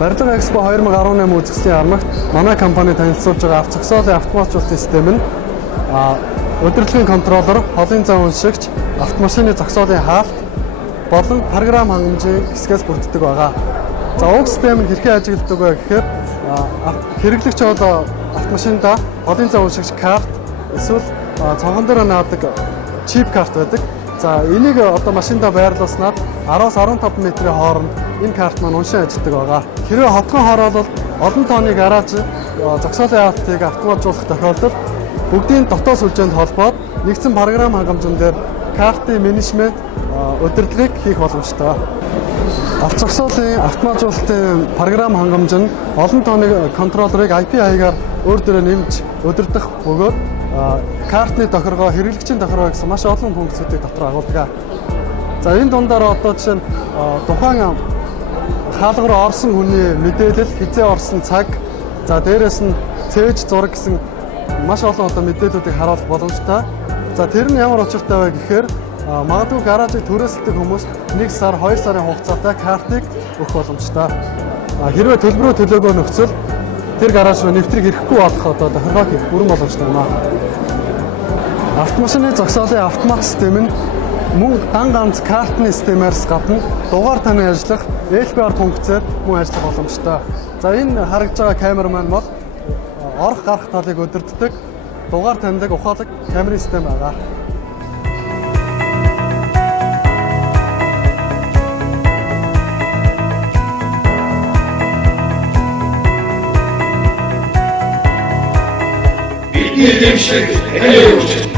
Барилга Экспо 2018 үзэсгэлэн армагт манай компани танилцуулж байгаа авто зогсоолын автоматжуулалтын систем нь удирдлагын контроллер, холын зам уншигч, автомашины зогсоолын хаалт болон програм хангамжийн хэсгээс бүрддэг байгаа. За уг систем нь хэрхэн ажигладаг вэ гэхээр хэрэглэгч бол автомашинда холын зам уншигч карт эсвэл цонхон дээр наадаг чип карт байдаг. За энийг одоо машинда байрлуулснаар 10-аас 15 метрийн хооронд энэ карт маань уншин ажилладаг байгаа. Хэрвээ хотгон хороолол олон тооны гараж зогсоолын хаалтыг автоматжуулах тохиолдолд бүгдийн дотоод сүлжээнд холбоод нэгдсэн програм хангамжин дээр картын менежмент удирдлагыг хийх боломжтой. Автозогсоолын автоматжуулалтын програм хангамж нь олон тооны контроллерыг IP хаягаар өөр дөрөө нэмж удирдах бөгөөд картны тохиргоо, хэрэглэгчийн тохиргоо гэсэн маш олон функцүүдийг дотор агуулдаг. За энэ дундаар одоо жишээ нь тухайн хаалга руу орсон хүний мэдээлэл, хизээ орсон цаг, за дээрэс нь цээж зураг гэсэн маш олон одоо мэдээллүүдийг харуулах боломжтой. За тэр нь ямар учиртай вэ гэхээр магадгүй гаражийг түрээсэлдэг хүмүүс 1 сар, 2 сарын хугацаатай картыг өгөх боломжтой. Хэрвээ төлбөрөө төлөөгөө нөхцөл тэр гараж руу нэвтрэх хэрэггүй болох одоо тохиргоо хийх бүрэн боломжтой юм аа. Автомашины зогсоолын автомат систем нь мөн ганц картны системээс гадна дугаар таны ажиллах LPR функцээр мөн ажиллах боломжтой. За энэ харагдж байгаа камер маань бол орох гарах талыг удирддаг дугаар таньдаг ухаалаг камерын систем байгаа. Бидний эзэмшиг